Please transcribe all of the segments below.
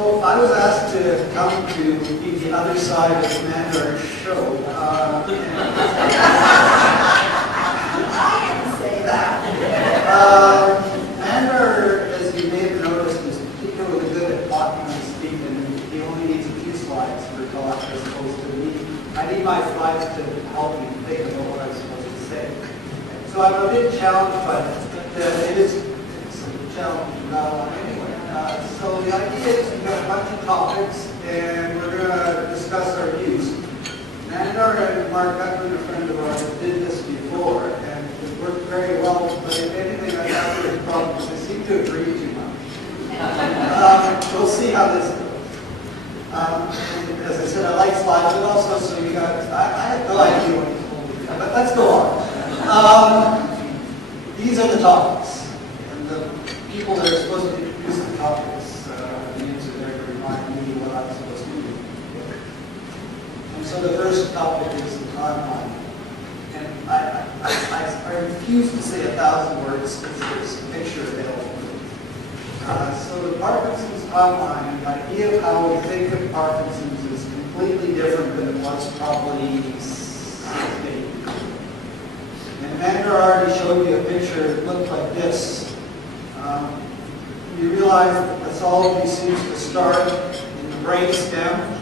So if I was asked to come to be the other side of Mandar's show, I didn't say that. Mandar, as you may have noticed, is particularly good at talking on his feet, and he only needs a few slides for talk as opposed to me. I need my slides to help me think about what I'm supposed to say. So I'm a bit challenged by this, but it's a challenge anyway. So the idea is we've got a bunch of topics, and we're going to discuss our views. Mandar and Mark Guttman, a friend of ours, did this before, and it worked very well. But if anything, I have this problem because they seem to agree too much. We'll see how this goes. As I said, I like slides, but also so you guys, I have no idea what he's holding, but let's go on. These are the topics, and the people that are supposed to introduce the topics, the names are there to remind me what I'm supposed to do. And so the first topic is the timeline. And I refuse to say 1,000 words because there's a picture available. So the Parkinson's timeline, the idea of how we think of Parkinson's is completely different than it was probably 6 to 8 years ago. And Mandar already showed you a picture that looked like this. You realize that pathology seems to start in the brain stem,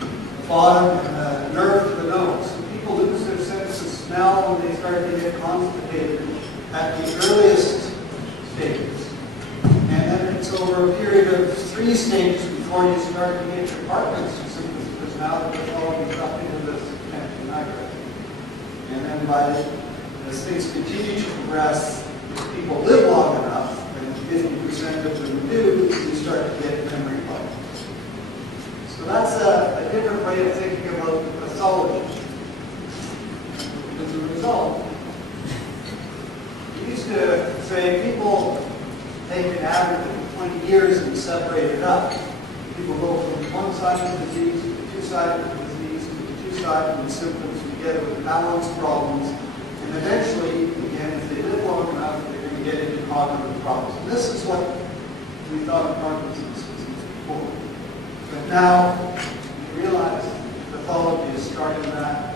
the bottom, and the nerve to the nose. So people lose their sense of smell when they start to get constipated at the earliest stages. And then it's over a period of 3 stages before you start to get your Parkinson's symptoms, because now the pathology is up into this nitrate. And then as things continue to progress, if people live long enough, and 50% of them do, you start to get memory problems. So that's a different way of thinking about pathology. As a result, we used to say people take an average of 20 years and separate it up. People go from one side of the disease to the 2 side of the disease to the 2 side of the symptoms together with balance problems. And eventually, again, if they live long enough, they're going to get into cognitive problems. And this is what we thought of Parkinson's disease before. But now, we realize pathology is starting that.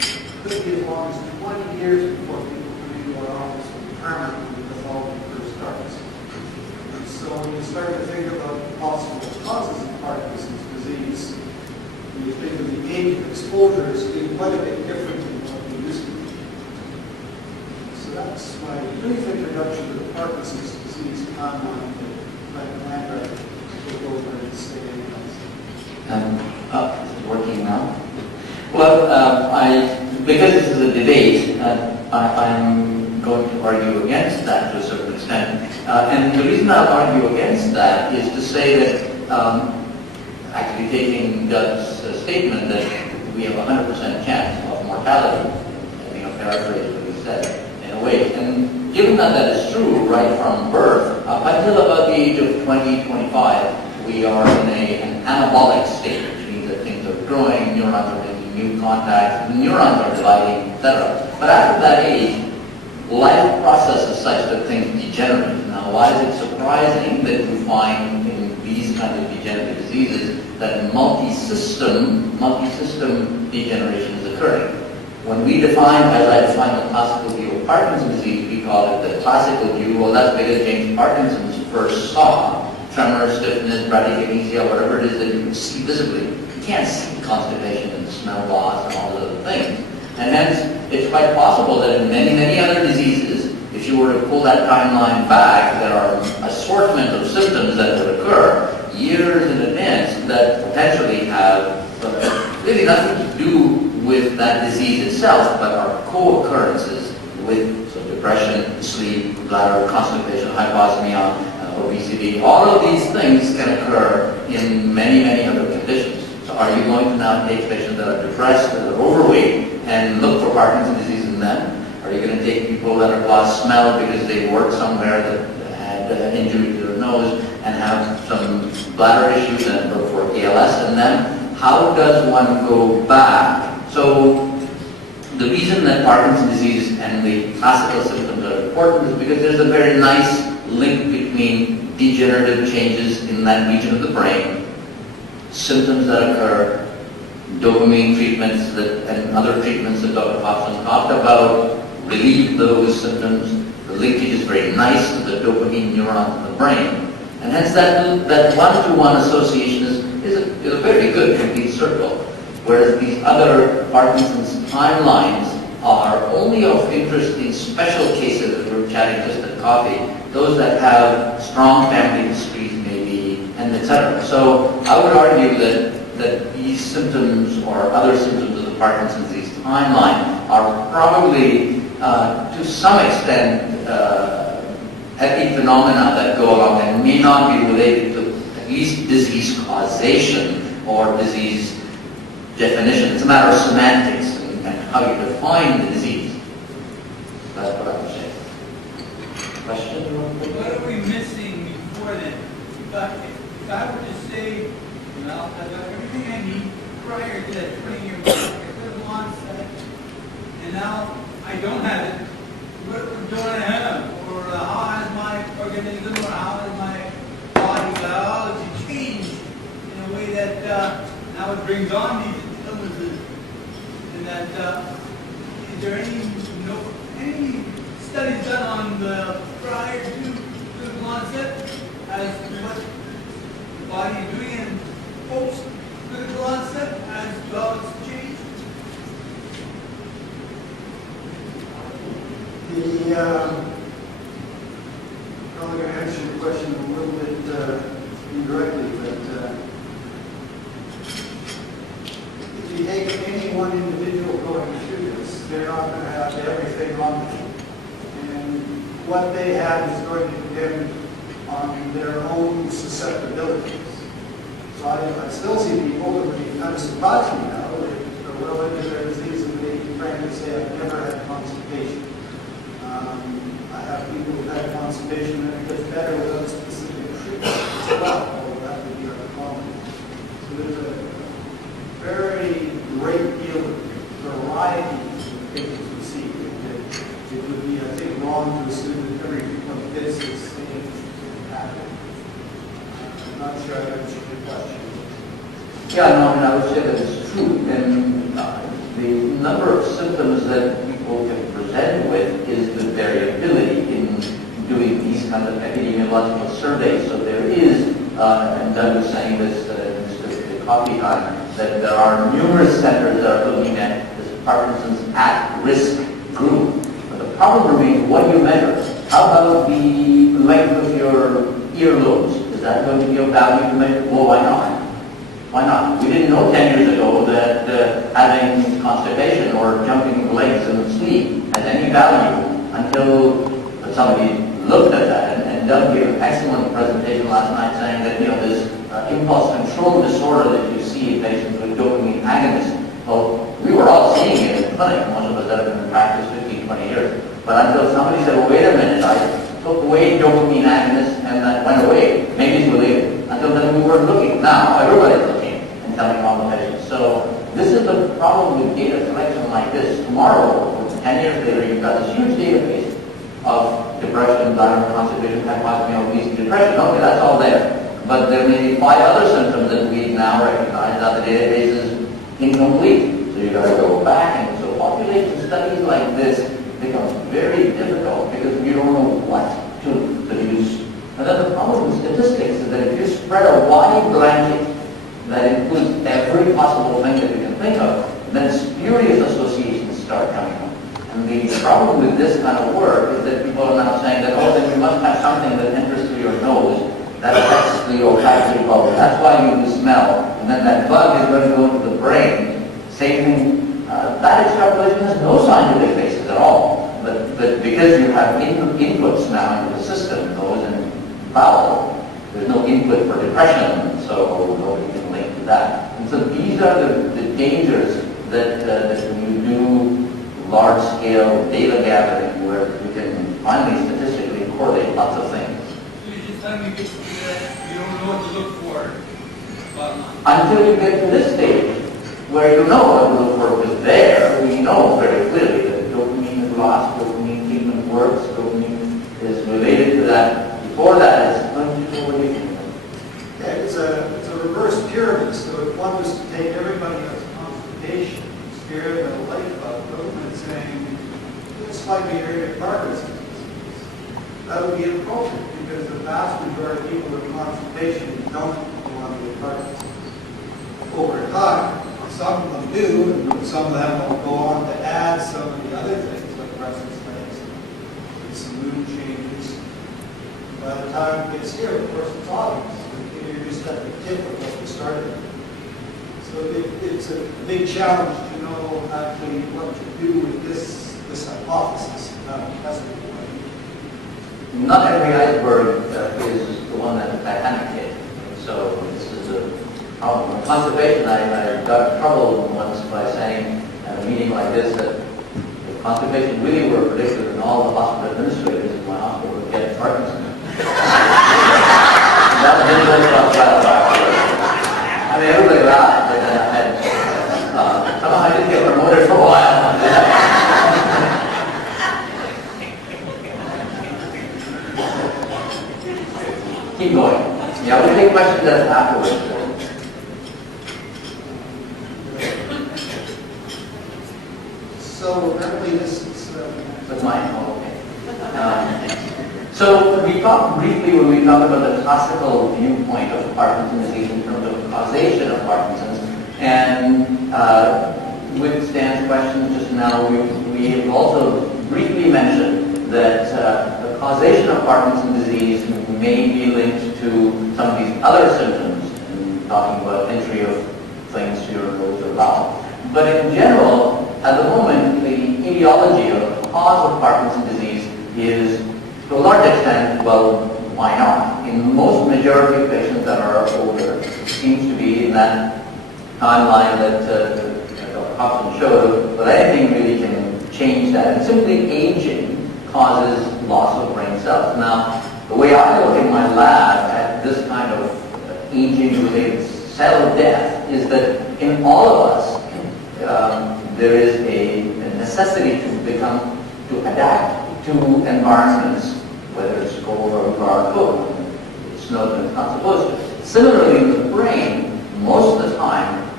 It could be as long as 20 years before people come into our office with impairment when the pathology first starts. And so when you start to think about possible causes of Parkinson's disease, when you think of the age of exposure as being quite a bit different than what we used to be. So that's my brief introduction to the Parkinson's disease timeline that Mandar took over and say anything else. Is it working now? Well, because this is a debate, I'm going to argue against that to a certain extent. And the reason I'll argue against that is to say that, actually taking Doug's statement that we have a 100% chance of mortality, I think I'll paraphrase what he said in a way. And given that that is true right from birth, up until about the age of 20, 25, we are in an anabolic state, which means that things are growing, neurons are making new contacts, neurons are dividing, etc. But after that age, life processes such that things degenerate. Now, why is it surprising that you find in these kinds of degenerative diseases that multi-system degeneration is occurring? When we define, as I define the classical view of Parkinson's disease, we call it the classical view. Well, that's because James Parkinson's first saw tremor, stiffness, bradykinesia, whatever it is that you can see visibly. You can't see constipation and smell loss and all those other things. And hence, it's quite possible that in many, many other diseases, if you were to pull that timeline back, there are assortment of symptoms that would occur years in advance that potentially have really nothing to do with that disease itself, but are co-occurrences with depression, sleep, bladder, constipation, hyposmia, obesity. All of these things can occur in many, many other conditions. So are you going to now take patients that are depressed, that are overweight, and look for Parkinson's disease in them? Are you going to take people that have lost smell because they worked somewhere that had an injury to their nose and have some bladder issues and look for ALS in them? How does one go back? So the reason that Parkinson's disease and the classical symptoms are important is because there's a very nice link between degenerative changes in that region of the brain, symptoms that occur, dopamine treatments and other treatments that Dr. Hobson talked about relieve those symptoms. The linkage is very nice to the dopamine neurons in the brain. And hence that one-to-one association is a very good complete circle. Whereas these other Parkinson's timelines are only of interest in special cases, as we were chatting just at coffee, those that have strong family histories maybe, and etc. So I would argue that these symptoms or other symptoms of the Parkinson's disease timeline are probably to some extent epiphenomena that go along and may not be related to at least disease causation or disease definition. It's a matter of semantics and how you define the disease. That's what I would say. Question? What are we missing before then? If I were to say, well, I've got everything I need prior to that 20-year clinical onset, and now I don't have it, what do I have? Or how has my organism or how has my body biology changed in a way that now it brings on these illnesses? And that, is there any studies done on the prior to clinical onset as to what the body is doing and post clinical onset as to how it's changed? Probably going to answer your question a little bit indirectly, but if you take any one individual going through this, they're not going to have everything on them. And what they have is going to depend on their own susceptibilities. So I still see people that would be kind of surprising now, they're well into their disease and they frankly say, I've never had constipation. I have people who've had constipation and it gets better without specific treatment as well, although that would be our common. So there's a very great deal of variety in patients we see. It would be, I think, wrong to assume that everyone like this is the same pattern. I'm not sure I answered your question. Yeah, no, I would say that it's true. And the number of symptoms that people can present with is the variability in doing these kind of epidemiological surveys. So there is, and Doug was saying this in the coffee time, that there are numerous centers that are looking at this Parkinson's at-risk group. But the problem remains, what do you measure? How about the length of your earlobes? Is that going to be of value to measure? Well, why not? Why not? We didn't know 10 years ago that having constipation or jumping legs in sleep has any value until somebody looked at that. And Doug gave an excellent presentation last night saying that, this impulse control disorder that you see in patients with dopamine agonists, well, we were all seeing it in the clinic, most of us that have been in practice 15, 20 years. But until somebody said, well, wait a minute, I took away dopamine agonists and that went away. Maybe it's related. Until then we weren't looking. Now everybody's looking and telling all the patients. So this is the problem with data collection like this. Tomorrow, 10 years later, you've got this huge database of depression, bladder constipation, hypoglycemia, obesity, depression. Okay, that's all there. But there may be 5 other symptoms that we now recognize that the database is incomplete. So you've got to go back. And so population studies like this become very difficult because you don't know what to produce. And then the problem with statistics is that if you spread a wide blanket that includes every possible thing that you can think of, then spurious associations start coming up. And the problem with this kind of work is that people are now saying that, oh, then you must have something that enters through your nose that affects the olfactory bulb. That's why you smell. And then that bug is going to go into the brain. Same thing. That extrapolation has no scientific basis at all. But because you have inputs now into the system, nose and bowel, there's no input for depression, so nobody can link to that. And so these are the dangers that when you do large-scale data gathering where you can finally statistically correlate lots of things. So you're just telling me that you don't know what to look for, until you get to this stage, where you know what to look for, because there we know very clearly that dopamine is lost, dopamine treatment works, dopamine is related to that. Before that, it's going to numbers. So if one was to take everybody who has constipation, scare them a light about government saying, it's like the area of Parkinson's disease, that would be inappropriate because the vast majority of people with constipation don't go on to get Parkinson's. Over time, some of them do, and some of them will go on to add some of the other things like restless legs and some mood changes. By the time it gets here, of course, it's obvious. You're just at the tip of what we started with. So it's a big challenge to know actually what to do with this hypothesis. Not every iceberg is the one that Titanic hit. So this is a problem. In conservation, I got in trouble once by saying at a meeting like this that if conservation really were predicted, then all the hospital administrators in my hospital would get Parkinson. That didn't work out well afterwards. I mean, everybody laughed, but then I had, somehow I did get promoted for a while. Keep going. Yeah, we'll take questions afterwards. So apparently this is... That's mine. Oh, okay. So we talked briefly when we talked about the classical viewpoint of Parkinson's disease in terms of causation of Parkinson's. And with Stan's questions just now, we have also briefly mentioned that the causation of Parkinson's disease may be linked to some of these other symptoms, and talking about entry of things to your nose or mouth. But in general, at the moment, the etiology or the cause of Parkinson's disease is, to a large extent, well, why not? In most majority of patients that are older, it seems to be in that timeline that Dr. Hobson showed, but anything really can change that. And simply aging causes loss of brain cells. Now, the way I look in my lab at this kind of aging-related cell death is that in all of us, there is a necessity to adapt to environments, whether it's cold or dark or it snows and it's not supposed to. Similarly, in the brain, most of the time,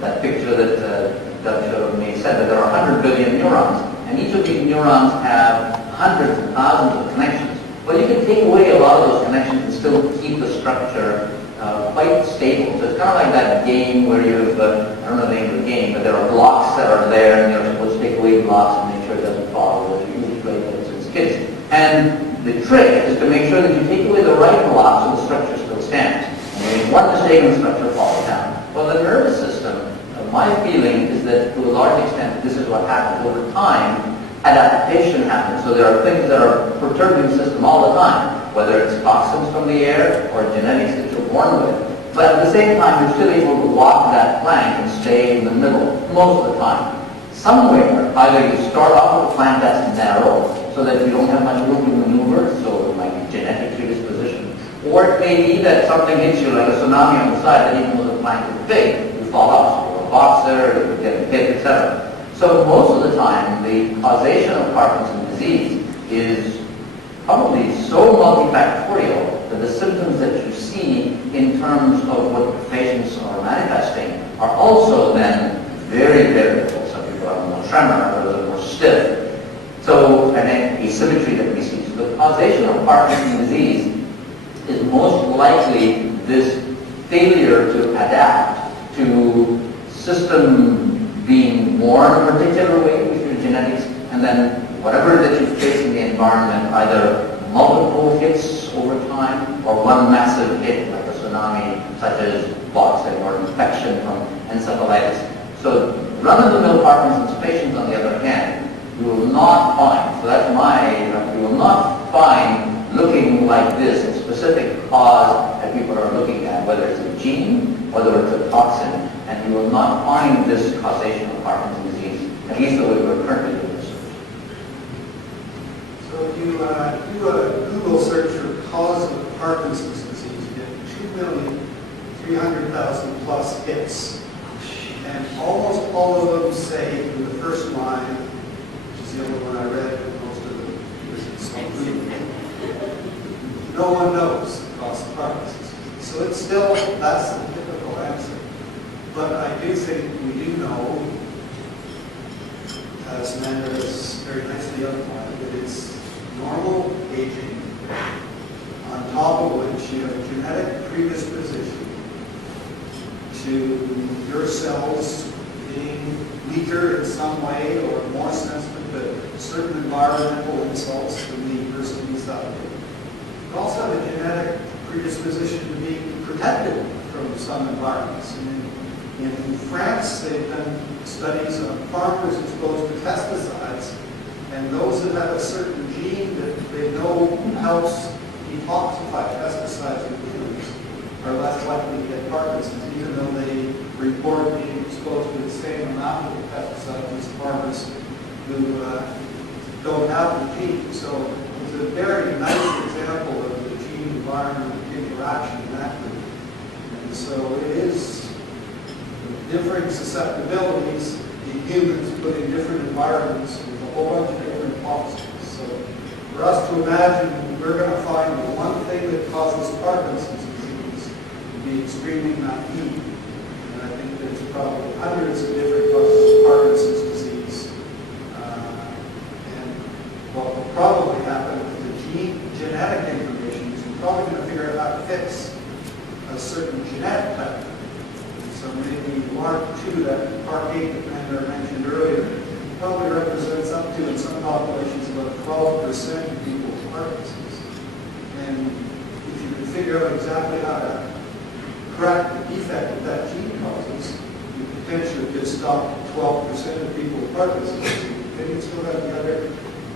that picture that Doug showed me said that there are 100 billion neurons, and each of these neurons have hundreds and thousands of connections. Well, you can take away a lot of those connections and still keep the structure quite stable. So it's kind of like that game where you have, I don't know the name of the game, but there are blocks that are there and you're supposed to take away blocks and make sure it doesn't fall. Or you usually play that since kids. And the trick is to make sure that you take away the right blocks so the structure still stands. And when you make one mistake and the structure falls down. Well, the nervous system, my feeling is that to a large extent this is what happens over time. Adaptation happens. So there are things that are perturbing the system all the time, whether it's toxins from the air or genetics that you're born with. But at the same time, you're still able to walk that plank and stay in the middle most of the time. Somewhere, either you start off with a plank that's narrow, so that you don't have much room to maneuver, so it might be genetic predisposition. Or it may be that something hits you like a tsunami on the side, that even though the plank is big, you fall off. So you're a boxer, you get hit, etc. So most of the time, the causation of Parkinson's disease is probably so multifactorial that the symptoms that you see in terms of what the patients are manifesting are also then very variable. Some people have more tremor, others are more stiff. So, and then asymmetry that we see. So the causation of Parkinson's disease is most likely this failure to adapt to system being born a particular way with your genetics, and then whatever that you face in the environment, either multiple hits over time or one massive hit like a tsunami, such as boxing or infection from encephalitis. So run-of-the-mill Parkinson's patients, on the other hand, you will not find, so that's you will not find looking like this a specific cause that people are looking at, whether it's a gene, whether it's a toxin, and you will not find this causation of Parkinson's disease, at least the way we're currently doing research. So if you do a Google search for cause of Parkinson's disease, you get 2,300,000 plus hits. And almost all of them say in the first line, which is the only one I read, but most of them is so good. No one knows the cause of Parkinson's disease. So it's still, that's the typical answer. But I do think we do know, as Amanda has very nicely outlined, that it's normal aging, on top of which you have a genetic predisposition to your cells being weaker in some way or more sensitive to certain environmental insults than the person beside you. You also have a genetic predisposition to being protected from some environments. In France, they've done studies on farmers exposed to pesticides, and those that have a certain gene that they know helps detoxify pesticides in humans are less likely to get Parkinson's, even though they report being exposed to the same amount of pesticides as farmers who don't have the gene. So it's a very nice example of the gene-environment interaction in that group. And so it is differing susceptibilities in humans put in different environments with a whole bunch of different causes. So for us to imagine we're going to find the one thing that causes Parkinson's disease would be extremely naive. And I think there's probably hundreds of different causes of Parkinson's disease. And what will probably happen with the genetic information is we're probably going to figure out how to fix a certain genetic type. So maybe 1 or 2, that Part 8 that Amanda mentioned earlier, probably represents up to, in some populations, about 12% of people with Parkinson's. And if you can figure out exactly how to correct the defect that that gene causes, you potentially could stop 12% of people with Parkinson's. Then you still have the other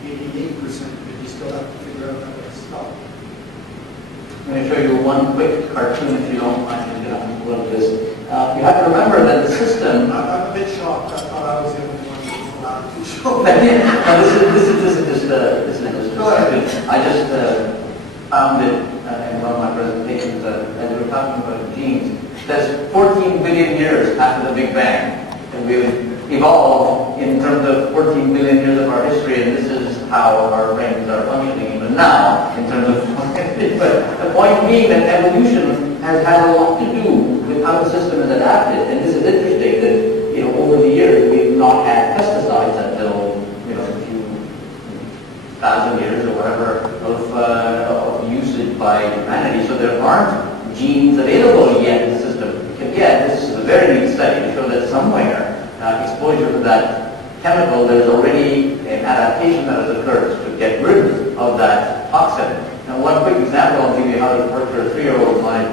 88% that you still have to figure out how to stop. I'm going to show you one quick cartoon, if you don't mind, to get on a little bit. You have to remember that the system... I'm a bit shocked. I thought I was the only one who was allowed to show. This is just Go ahead. I just found it in one of my presentations as we were talking about genes. That's 14 billion years after the Big Bang. And we've evolved in terms of 14 billion years of our history, and this is how our brains are functioning even now in terms of... But the point being that evolution has had a lot to do with how the system is adapted. And this is interesting that, over the years we've not had pesticides until, a few thousand years or whatever of usage by humanity. So there aren't genes available yet in the system. And yet, this is a very neat study to show that somewhere exposure to that chemical, there's already an adaptation that has occurred to get rid of that toxin. Now, one quick example, I'll give you how it worked for a 3-year-old. My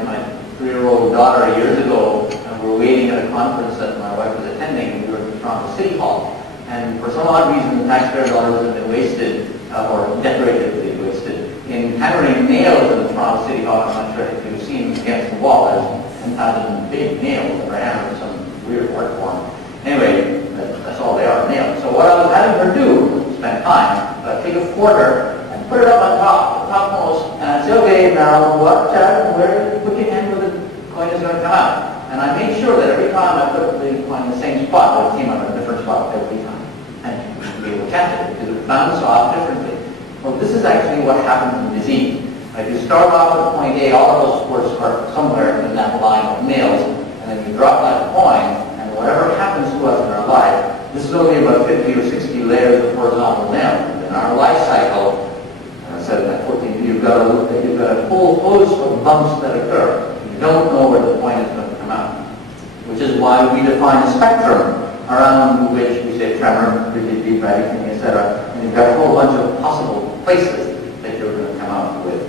3-year-old daughter years ago, and we were waiting at a conference that my wife was attending, and we were in Toronto City Hall. And for some odd reason, the taxpayer dollars have been wasted, or decoratively wasted, in hammering nails in the Toronto City Hall. I'm not sure if you've seen against the wall. There's 10,000 big nails that are hammered in some weird art form. Anyway, that's all they are, nails. So what I was having her do, spend time, take a quarter and put it up on top, the topmost, and I'd say, okay, now watch out where you put your hand where the coin is going to come out. And I made sure that every time I put the coin in the same spot, it came out in a different spot every time. And you should be able to catch it because it bounces off differently. Well, this is actually what happens in disease. If you start off at point A, all of those sports are somewhere in that line of nails, and then you drop that coin, and whatever happens to us in our life, this is only about 50 or 60 layers of horizontal nails. In our life cycle, I said that 14, you've got a whole host of bumps that occur. You don't know where the point is going to come out, which is why we define a spectrum around which we say tremor, rigid deep writing, etc. And you've got a whole bunch of possible places that you're going to come out with.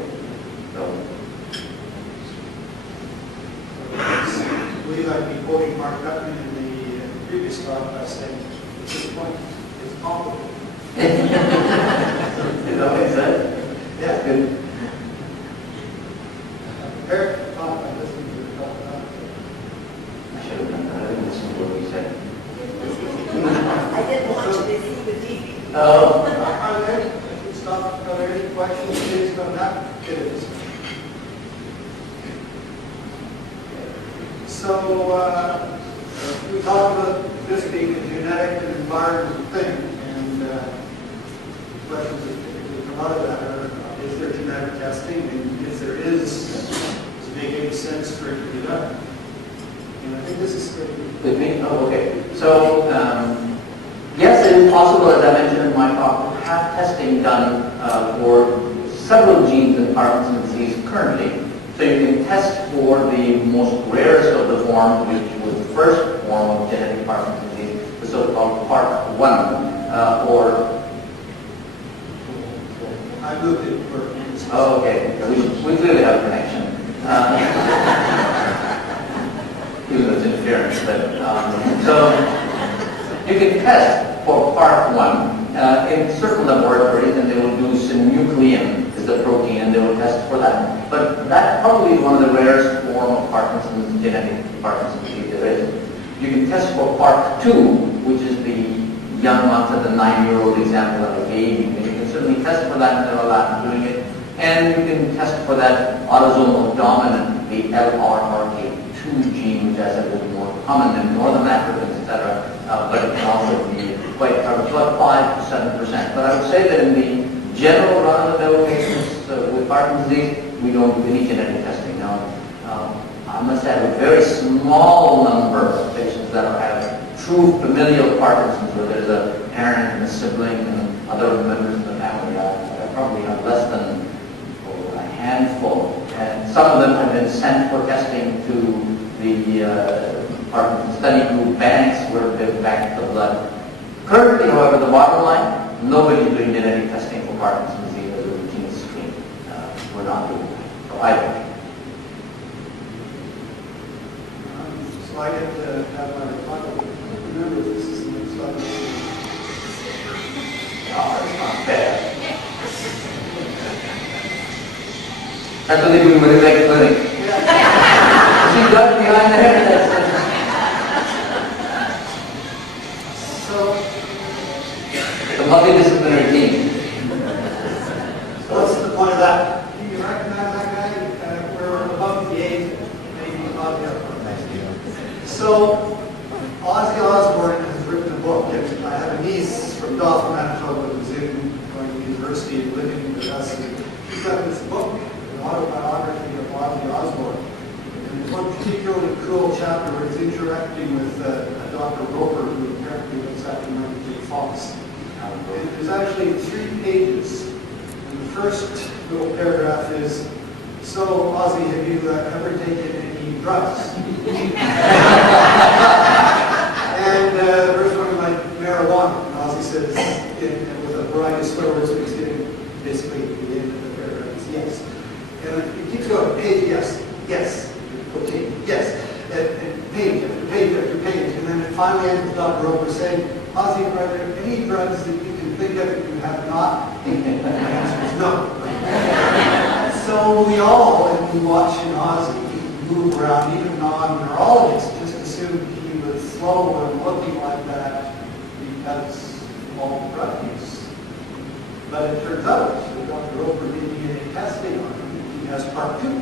I believe I'd be quoting Mark Gutman in the previous talk by saying, at this point, it's complicated. Is that what he said? Yeah. Good. Prepared to talk by listening to the talk. I should have done that. I didn't listen to what he said. I didn't want you to see the TV. Oh. Are there any questions please on that? It is. So we talked about this being a genetic and environmental thing, and questions that typically come out of that are, is there genetic testing? And if there is, does it make any sense for it to be done? And I think this is With me? Oh, okay. So, yes, it is possible, as I mentioned in my talk, to have testing done for several genes in Parkinson's disease currently. So you can test for the most rarest of the forms, which was the first form of genetic Parkinson's disease, the so-called Park1, or... I moved it for... Oh, okay. We clearly have a connection. Even though it's interference, but... so you can test for Park1 in certain laboratories, and they will do synuclein, is the protein, and they will test for that. But that probably is one of the rarest form of Parkinson's, genetic Parkinson's disease there is. You can test for Park2, which is the young onset, the 9-year-old example that I gave you. And you can certainly test for that, and there are labs doing it. And you can test for that autosomal dominant, the LRRK2 gene, which as I said is more common in Northern Africans, etc. But it can also be quite covered, about 5 to 7%. But I would say that in the general run-of-the-mill cases with Parkinson's disease, we don't do any genetic testing now. I must have a very small number of patients that have true familial Parkinson's, where there's a parent and a sibling and other members of the family. I probably have less than a handful. And some of them have been sent for testing to the Parkinson study group banks, where they've banked the blood. Currently, however, the bottom line, nobody's doing genetic testing for Parkinson's disease as a routine screen. We're not doing that. So I don't. So I get to have my rebuttal. Remember, this is the next slide. Oh, it's not fair. That's what they do when they make a clinic. See, duck behind the head. So, The multidisciplinary team. what's the point of that? Do you recognize that guy? We're above the age, maybe above the other. So, Ozzy Osbourne has written a book, and I have a niece from Dauphin, Manitoba, who's going to university and living with us. And she's got this book, an autobiography of Ozzy Osbourne. And there's one particularly cool chapter where he's interacting with a Dr. Roper, who apparently looks after Michael J. Fox. And there's actually 3 pages. And the first little paragraph is, "So, Ozzy, have you ever taken any drugs?" And the first one is like marijuana. And Ozzy says, and with a variety of swear words, he's getting basically the end of the paragraph is yes. And it keeps going, page, yes, yes, okay, yes, and page after page after page. And then it finally ends with Dr. Roper saying, "Ozzy, are there any drugs that you can think of that you have not?" And the answer is no. So we all, as we watching Ozzy move around, even non-neurologists, just assumed he was slow and looking like that because of all the drug use. But it turns out that Dr. Roper did DNA testing on him. He has Part 2.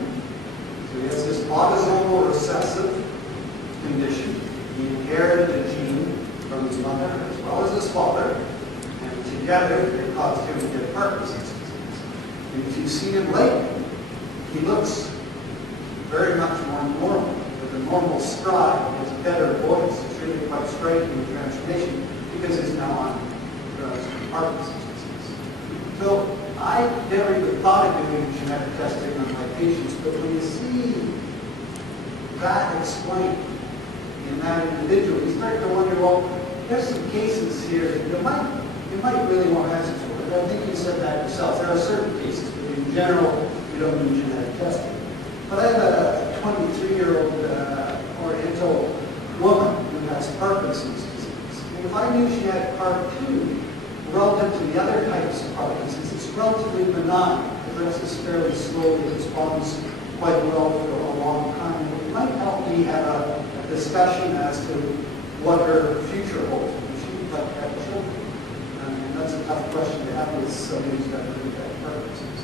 So he has this autosomal recessive condition. He inherited a gene from his mother as well as his father, and together they caused him to get Parkinson's disease. And if you've seen him lately, he looks very much more normal, with a normal stride, he has a better voice. It's really quite striking the transformation because he's now on drugs for Parkinson's disease. So I never even thought of doing genetic testing on my patients, but when you see that explained in that individual, you start to wonder, well, there's some cases here that you might really want answers for. I think you said that yourself. There are certain cases, but in general, we don't do genetic testing. But I have a 23-year-old Oriental woman who has Parkinson's disease. And if I knew she had Part 2, relative to the other types of Parkinson's, it's relatively benign. It progresses fairly slowly, it responds quite well for a long time. It might help me have a discussion as to what her future holds. She would like to have children. And that's a tough question to have with somebody who's got really bad Parkinson's.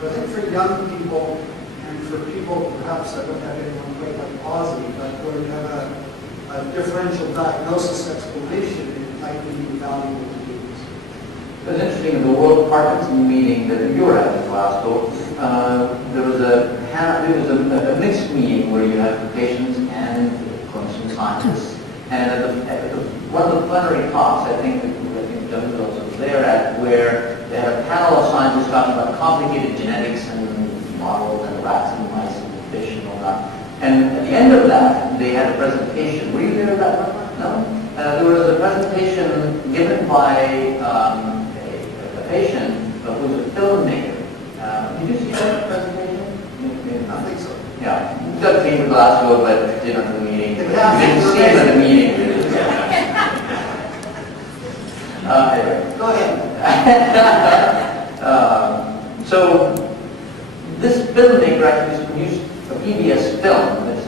But I think for young people, and for people perhaps I don't have anyone quite like Ozzy, but where you have a differential diagnosis explanation, it might be valuable to use. It was interesting, in the World Parkinson meeting that you were at in Glasgow, there was a mixed meeting where you have patients and clinicians And one of the plenary talks, I think Doug was there at, where they had a panel of scientists talking about complicated genetics and models and rats and mice and fish and all that. And at the end of that, they had a presentation. Were you there at that one? No? There was a presentation given by a patient who was a filmmaker. Did you see that presentation? I think so. Yeah. Doug came to Glasgow, but didn't at the meeting. You didn't see him at the meeting. Anyway. Go ahead. So this filmmaker actually produced a PBS film. It's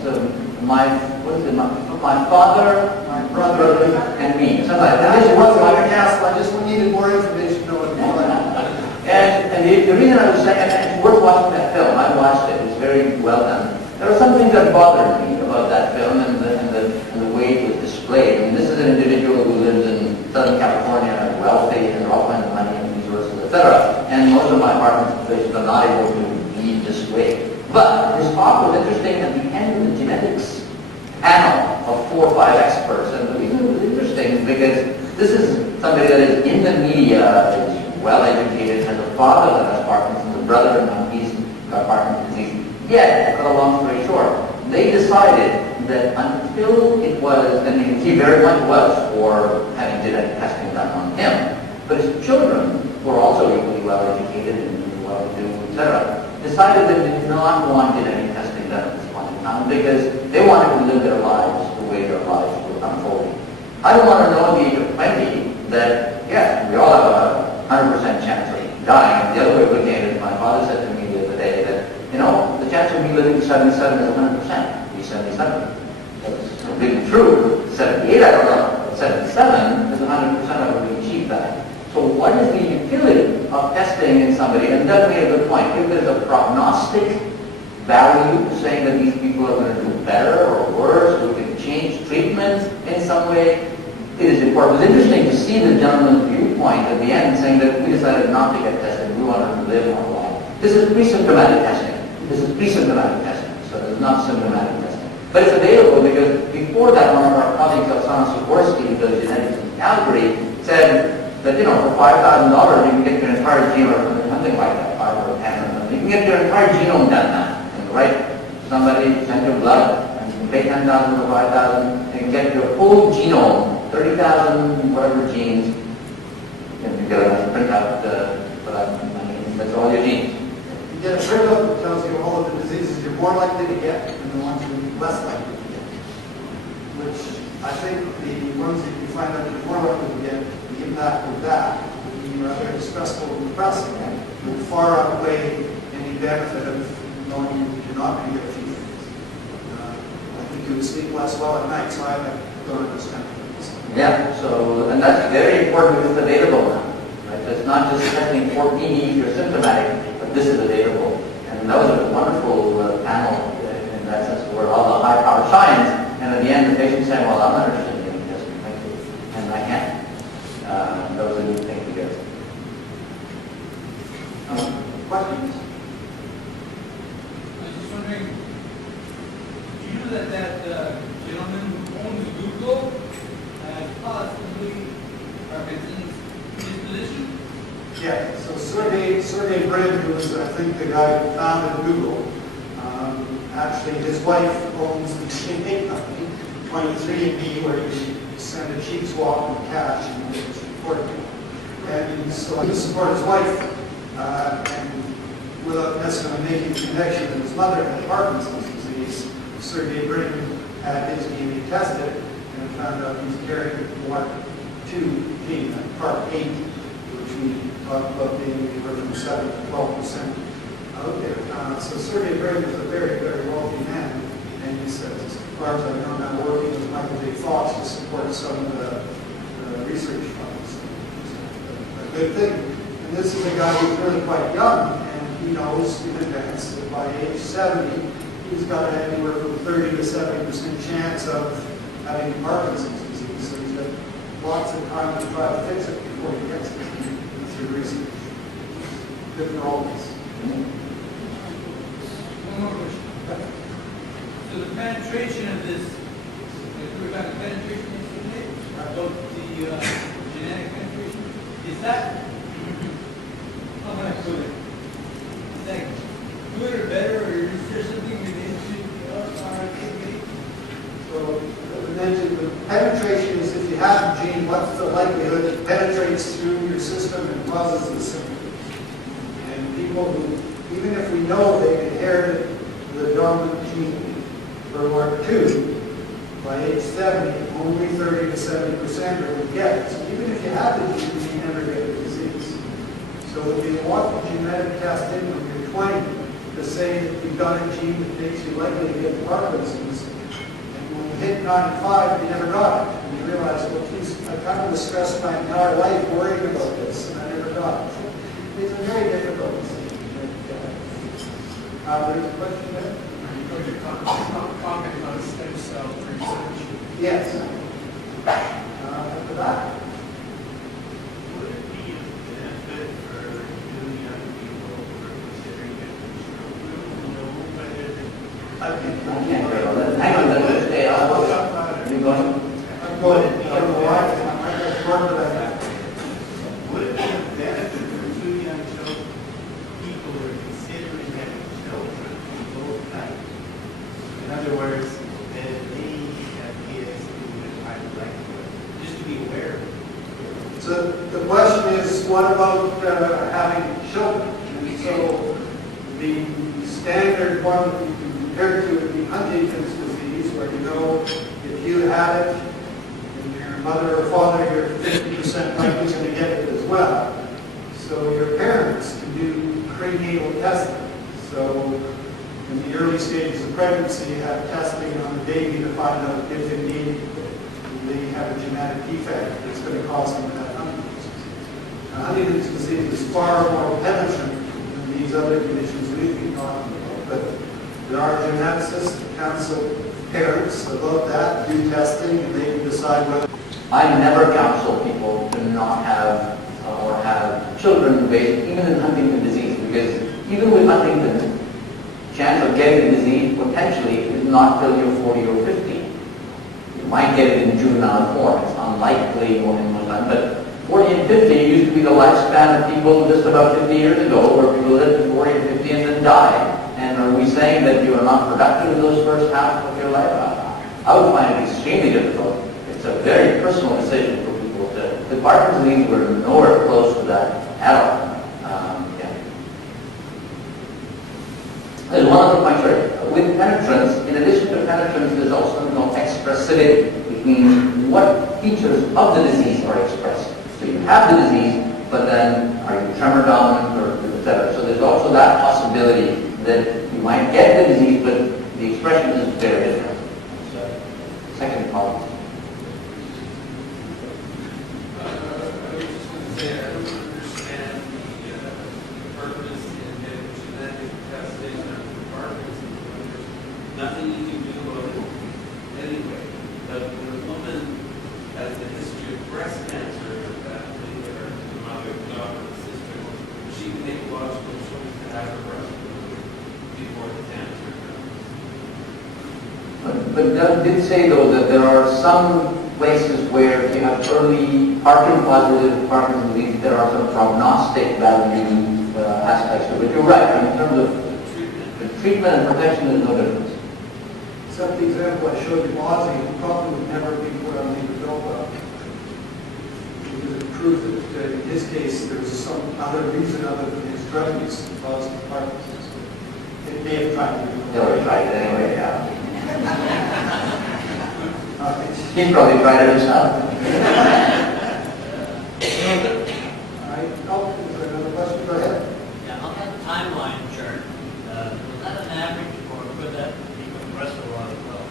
my father, my brother, and me. Something like that. I just needed more information to know what it was. And the reason I was saying, and it's worth watching that film. I watched it. It's very well done. There were some things that bothered me about that film and the way it was displayed. I mean, this is an individual who lives in Southern California, wealthy, and all kinds of money and resources, etc. And most of my apartment places are not able to be this way. But his talk was interesting at the end of the genetics panel of 4 or 5 experts. And the reason it was interesting is because this is somebody that is in the media, is well educated, has a father that has Parkinson's, a brother and he's got Parkinson's disease. Yet, to cut a long story short, they decided that until it was, and he very much was for having genetic testing done on him, but his children were also equally well educated and well-to-do, etc., decided that they did not want genetic testing done at this point in time because they wanted to live their lives the way their lives were unfolding. I don't want to know at the age of 20 that, yes, we all have a 100% chance of dying. And the other way of looking at it, my father said to me the other day that, the chance of me living to 77 is 100%. He's 77. That's completely true. 78, I don't know. But 77 is 100% of we achieve that. So what is the utility of testing in somebody? And Doug made a good point. If there's a prognostic value saying that these people are going to do better or worse, we can change treatments in some way, it is important. It was interesting to see the gentleman's viewpoint at the end saying that we decided not to get tested. We want to live our life. This is pre-symptomatic testing. This is pre-symptomatic testing. So it's not symptomatic testing. But it's available because before that, one of our colleagues, Oksana Sikorsky, who does genetics in Calgary, said that, for $5,000, you can get your entire genome, or something like that, 5 or 10 or something. You can get your entire genome done now. And right, somebody send your blood, and you can pay $10,000 or $5,000, and you get your full genome, 30,000 whatever genes, and you get a printout for that money. That's all your genes. You get a printout that tells you all of the diseases you're more likely to get and the ones you're less likely to get. Which I think the ones that you find out you're more likely to get, the impact of that would be rather stressful and depressing, would far outweigh any benefit of knowing you're not going to get a few things. I think you would sleep less well at night, so I don't understand. Yeah, so, and that's very important because it's available now. Right? So it's not just testing for PD if you're symptomatic, but this is available. And that was a wonderful panel in that sense where all the high-powered science, and at the end the patient saying, well, I'm not interested in getting tested, thank you, and I can't. That was a neat thing to get. Questions? I was just wondering, do you know that gentleman who owns Google has possibly Parkinson's disposition? Yeah, so Sergey Brin, who was, I think, the guy who founded Google, actually his wife owns the DNA company, 23andMe, where you send a cheap swap in cash and it's reported. And so he supported his wife, and without necessarily making a connection that his mother had Parkinson's disease, Sergey Brin had his DNA tested and found out he's carrying part 2 gene, part 8, which we talked about being anywhere from 7 to 12% out there. So Sergey Brin is a very, very wealthy man, and he says, as far as I know, now working with Michael J. Fox to support some of the research funds. A good thing. And this is a guy who's really quite young, and he knows in advance that by age 70, he's got anywhere from 30 to 70% chance of having Parkinson's disease. So he's got lots of time to try to fix it before he gets it through research. Good for all of us. One more question. So the penetration of this, like we talking about the penetration instrument, about the genetic penetration. Is that, how can I put it? Is that good or better, or is there something related to our activity? So, as I mentioned, the penetration is if you have a gene, what's the likelihood it penetrates through your system and causes the symptoms? And people who, even if we know they inherited the dominant gene for LRRK2, by age 70, only 30 to 70% are would get it. So even if you have the gene, you never get the disease. So if you want the genetic test in when you're 20 to say that you've got a gene that makes you likely to get Parkinson's, and when you hit 95, you never got it. And you realize, well, geez, I kind of was stressed my entire life worrying about this, and I never got it. So it's a very difficult decision. There's a question there? Comment about stem cell research. Yes. After that? Would it be a benefit for really young people who are considering getting children to know whether I think I can't hear all that. Hang on, let's stay on. You going? I'm going, I don't know why, I got part of that. would it be a benefit for two young children, people who are considering having children of both types? In other words, that they have kids who would highly likely, just to be aware. So the question is, what about having children? And so the standard one that you can compare to would be Huntington's disease, where you know if you had it, and your mother or father, you're 50% likely going to get it as well. So your parents can do prenatal testing. So in the early stages of pregnancy, you have testing on the baby to find out if indeed they have a genetic defect that's going to cause them to have Huntington's disease. Now, Huntington's disease is far more penetrant than these other conditions we've been talking about, but there are geneticists that counsel parents about that, do testing, and they can decide whether. I never counsel people to not have or have children based even in Huntington disease, because even with Huntington, chance of getting the disease potentially is not till you're 40 or 50. You might get it in juvenile form. It's unlikely more than most time, but 40 and 50 used to be the lifespan of people just about 50 years ago, where people lived to 40 and 50 and then died. And are we saying that you are not productive in those first half of your life? I would find it extremely difficult. It's a very personal decision for people to. The Parkinson's disease, we're nowhere close to that at all. Yeah. There's one other point, right? With penetrance, in addition to penetrance, there's also something called expressivity, which means what features of the disease are expressed. So you have the disease, but then are you tremor dominant or etc.? So there's also that possibility that you might get the disease, but the expression is very different. So, second column. I was just going to say, I don't understand the purpose in getting genetic testing of Parkinson's when there's nothing you can do about it anyway. But when a woman has a history of breast cancer in her family, or the mother, daughter, or sister, she can make a logical choice to have her breast removed before the cancer comes. But Doug did say, though, that there are some places where if you have early Parkinson-positive Parkinson's disease, there are some prognostic value aspects to it. You're right, in terms of the treatment and protection, there's no difference. Except the example I showed you, Ozzy, probably would never be put on levodopa, because it proved that in his case there was some other reason other than his drug use that caused the Parkinson's. It may have tried to do it. They already tried it anyway, yeah. Okay. He probably tried it himself. All right. Oh, is there another question? Go ahead. Yeah, on that timeline chart, was that an average or could that be compressed a lot as well?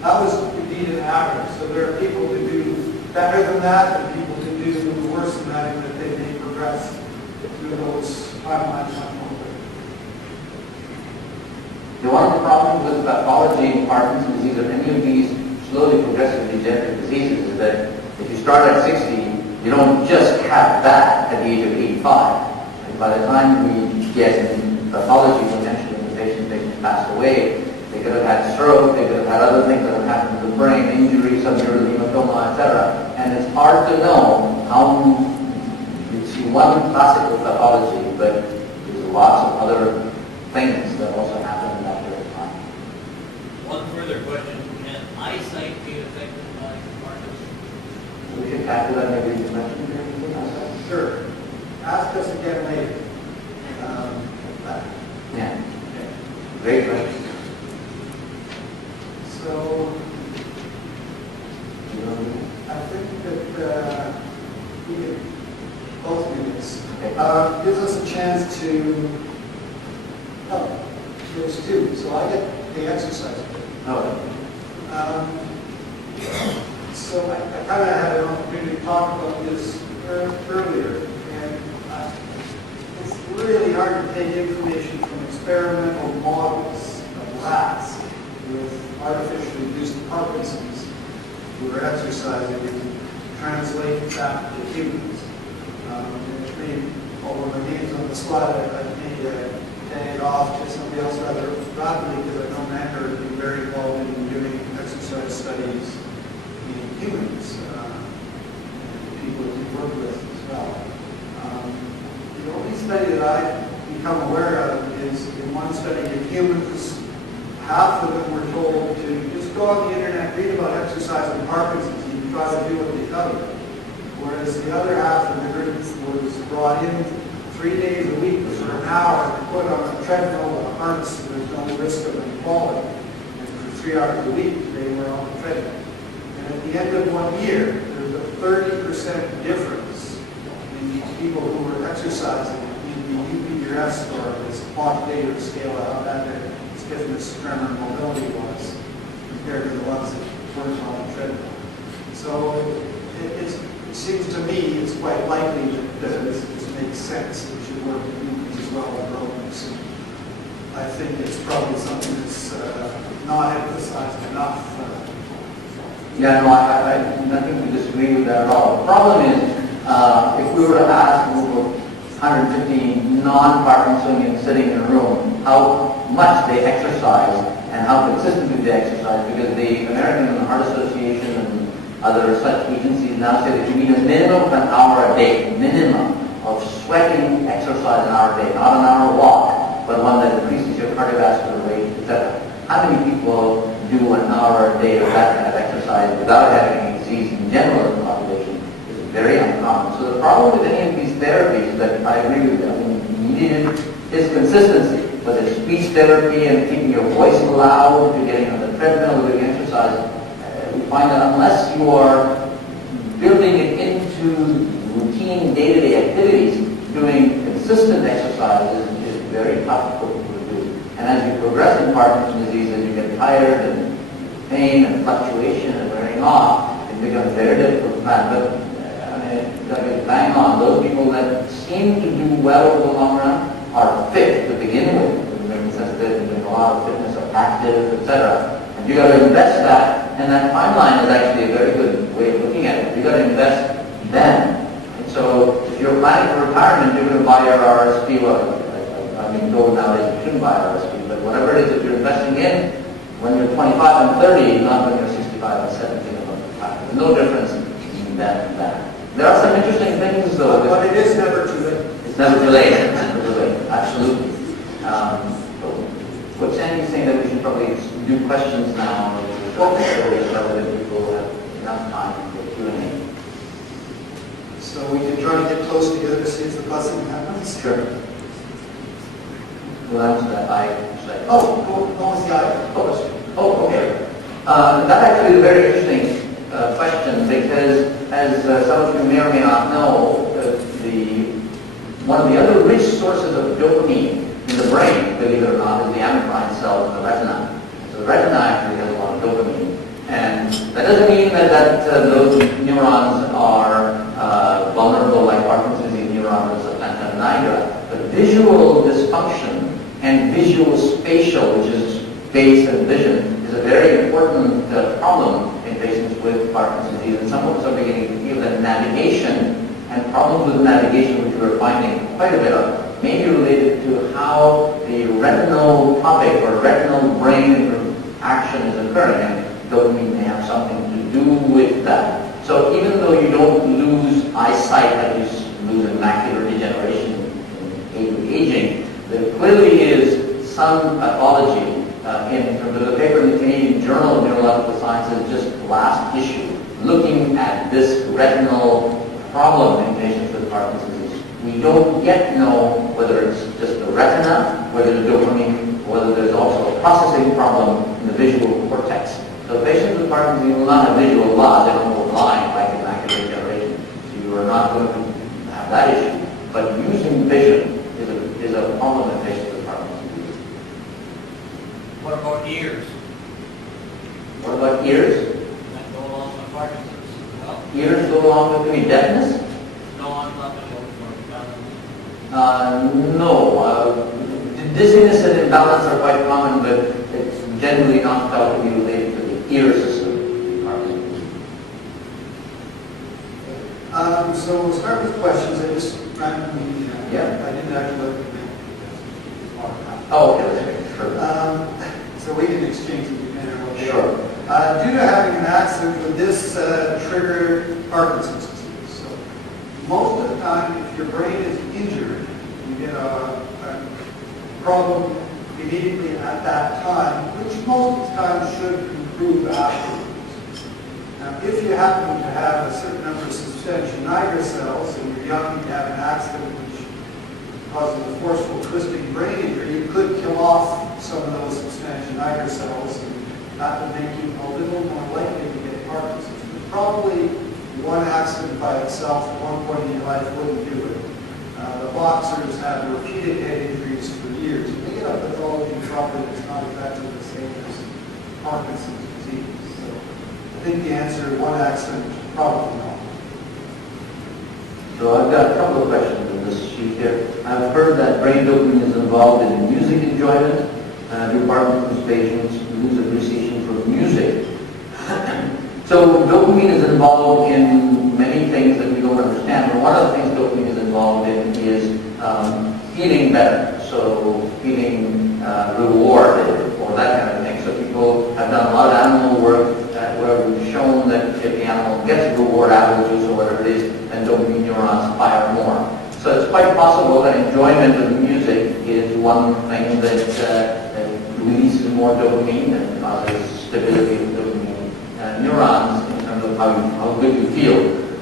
That was indeed an average. So there are people who do better than that and people who do worse than that, and that they may progress through those timelines much more quickly. One of the problems with pathology in Parkinson's disease or any of these slowly progressive degenerative diseases is that if you start at 60, you don't just have that at the age of 85. And by the time we get in pathology potentially, when the patient passed away, they could have have had stroke, they could have had other things that have happened to the brain, injuries, some neurohematoma, etc. And it's hard to know how you see one classical pathology, but there's lots of other things that also happen in that period of time. One further question, can eyesight be affected by Parkinson's? We can tackle that maybe you mentioned anything else? Sure. Ask us again later. Yeah. Great question. So, I think that we get both minutes. Okay. Gives us a chance to, there's two, so I get the exercise. Oh, So I kind of had an opportunity to talk about this earlier, and it's really hard to take information from experimental models of rats with artificially induced Parkinson's who are exercising and translate that to humans. Which made, although my name's on the slide, I may tag it off to somebody else rather rapidly because I know Mander has been very involved in doing exercise studies in humans and people that we work with as well. The only study that I've become aware of is in one study in humans, half of them were told to just go on the internet, read about exercise and Parkinson's, and try to do what they tell you. Whereas the other half of the group was brought in 3 days a week for an hour and put on a treadmill with a harness so there's no risk of inequality. And for 3 hours a week, they were on the treadmill. And at the end of 1 year, there's a 30% difference in the people who were exercising in the UPDRS score, this quantitative scale of how bad their stiffness, tremor, and mobility was compared to the ones that weren't on the treadmill. So it seems to me it's quite likely that this makes sense. It should work in humans as well as rodents. I think it's probably something that's not emphasized enough. yeah, no, I nothing to disagree with that at all. The problem is, if we were to ask a group of 150 non-Parkinsonians sitting in a room how much they exercise and how consistently they exercise, because the American Heart Association and other such agencies now say that you need a minimum of an hour a day, minimum of sweating exercise an hour a day, not an hour walk, but one that increases your cardiovascular rate, etc. How many people do an hour a day of that kind of exercise without having any disease in general in the population? Is very uncommon. So the problem with any of these therapies that I agree with, I mean, needed is consistency. Whether it's speech therapy and keeping your voice loud, to getting on the treadmill, doing exercise, we find that unless you are building it into routine day-to-day activities, doing consistent exercises is very tough for people to do. And as you progress in Parkinson's disease, as you get tired and pain and fluctuation and wearing off, it becomes very difficult to plan. But bang on, those people that seem to do well over the long run are fit to begin with, in the sense that they're doing a lot of fitness, are active, etc. And you got to invest that, and that timeline is actually a very good way of looking at it. You got to invest then. And so if you're planning for retirement, you're going to buy your RSP. Well, I mean, told nowadays you shouldn't buy RSP, but whatever it is that you're investing in, when you're 25 and 30, not when you're 65 and 70 and about. There's no difference in that and that. There are some interesting things, though. But it is never too late. It's never too late. It's never too late. Absolutely. What Sandy's saying that we should probably do questions now, so that people have enough time for Q&A. So we can try to get close together to see if the blessing happens. Sure. Well, answer that. What was the item? Oh, okay. That actually is a very interesting question, because as some of you may or may not know, one of the other rich sources of dopamine in the brain, believe it or not, is the amacrine cells in the retina. So the retina actually has a lot of dopamine. And that doesn't mean that those neurons are vulnerable like Parkinson's disease neurons of antenna nigra. But visual dysfunction and visual spatial, which is face and vision, is a very important problem in patients with Parkinson's disease. And some of us are beginning to feel that navigation and problems with navigation, which we're finding quite a bit of, may be related to how the retinal topic or retinal brain action is occurring, and dopamine may have something to do with that. So even though you don't lose eyesight like you lose in macular degeneration in aging, there clearly is some pathology in terms of the paper in the Canadian Journal of Neurological Sciences, just last issue, looking at this retinal problem in patients with Parkinson's disease. We don't yet know whether it's just the retina, whether the dopamine, whether there's also a processing problem in the visual cortex. So patients with Parkinson's disease will not have visual loss, they don't go blind like in macular degeneration. So you are not going to have that issue. But using vision is a problem in patients with Parkinson's disease. What about ears? What about ears? That go along with Parkinson's. Well, Ears go along with deafness? no, I'm not going to go for No. Dizziness and imbalance are quite common, but it's generally not felt to be related to the ear system. So we'll start with questions. I just randomly, Yeah. I didn't actually look at them. Oh, okay, that's great. Sure. So we can exchange them depending on what they Sure. are. Due to having an accident, would this trigger Parkinson's disease? So most of the time, if your brain is injured, you get a problem immediately at that time, which most of the time should improve afterwards. Now, if you happen to have a certain number of substantia nigra cells and you're young and you have an accident which causes a forceful twisting brain injury, you could kill off some of those substantia nigra cells, and that would make you a little more likely to get Parkinson's. But probably one accident by itself at one point in your life wouldn't do it. The boxers have repeated head injuries for years. They get a pathology probably that's not exactly the same as Parkinson's disease. So I think the answer, one accident, probably not. So I've got a couple of questions in this sheet here. I've heard that brain dopamine is involved in music enjoyment. Do Parkinson's patients lose appreciation for music? So dopamine is involved in many things that we don't understand. But one of the things dopamine is involved in is feeling better. So feeling rewarded or that kind of thing. So people have done a lot of animal work where we've shown that if the animal gets reward apple juice or whatever it is, then dopamine neurons fire more. So it's quite possible that enjoyment of music is one thing that releases more dopamine and causes stability of dopamine neurons in terms of how good you feel.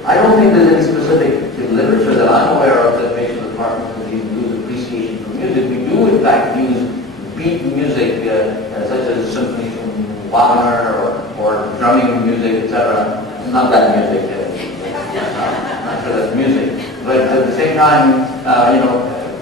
I don't think there's any specific literature that I'm aware of that patients with Parkinson's disease lose appreciation for music. We do in fact use beat music such as symphonies from Wagner or drumming music, etc. Not that music. Not sure that's music. But at the same time,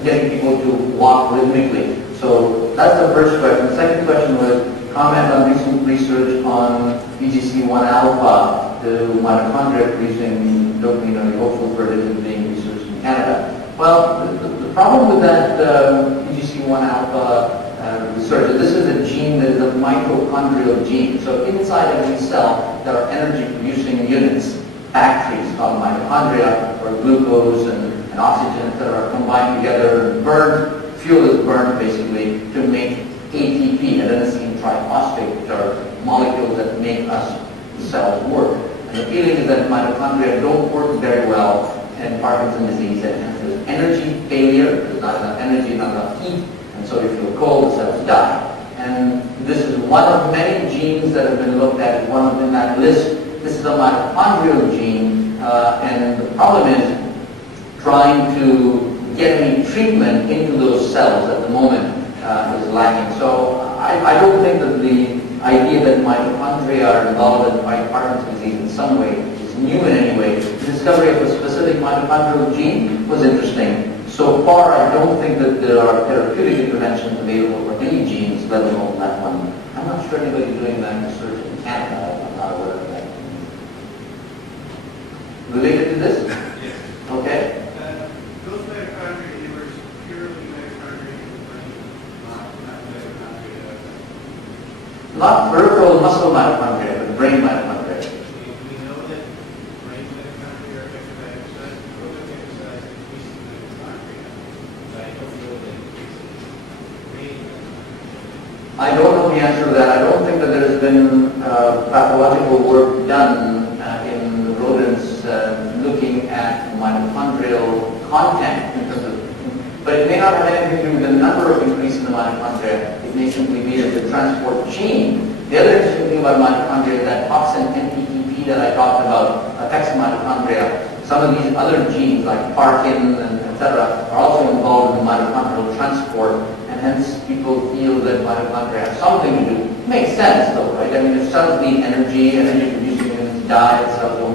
getting people to walk rhythmically. So that's the first question. The second question was comment on recent research on PGC1 alpha, the mitochondria producing dopamine. Are you hopeful for it being researched in Canada? Well, the problem with that PGC1 alpha research is this is a gene that is a mitochondrial gene. So inside every cell, there are energy producing units, factories called mitochondria, where glucose and oxygen, etc., are combined together and burned. Fuel is burned basically to make ATP, adenosine triphosphate, which are molecules that make us, the cells, work. And the feeling is that mitochondria don't work very well in Parkinson's disease, and there's energy failure, there's not enough energy, not enough heat, and so if you're cold, the cells die. And this is one of many genes that have been looked at, one of them in that list. This is a mitochondrial gene, and the problem is trying to get any treatment into those cells at the moment is lacking. So I don't think that the idea that mitochondria are involved in Parkinson's disease in some way is new in any way. The discovery of a specific mitochondrial gene was interesting. So far, I don't think that there are therapeutic interventions available for any genes, let alone that one. I'm not sure anybody doing that research in Canada. I'm not aware of that. Related to this? Yes. Okay. Those mitochondria, they were purely mitochondria in the brain, not mitochondria. Not peripheral muscle mitochondria, but brain mitochondria. We know that brain mitochondria are affected by exercise, aerobic exercise increases mitochondria, but I don't know that it increases brain mitochondria. I don't know the answer to that. I don't think that pathological work done in rodents looking at mitochondrial content in terms of, but it may not have anything to do with the number of increase in the mitochondria. It may simply be that the transport gene. The other interesting thing about mitochondria is that Hobson and PDTV that I talked about affects mitochondria. Some of these other genes like Parkinson and etc. are also involved in the mitochondrial transport, and hence people feel that mitochondria have something to do. It makes sense though, right? I mean, if cells need energy and then you're producing units die, cells will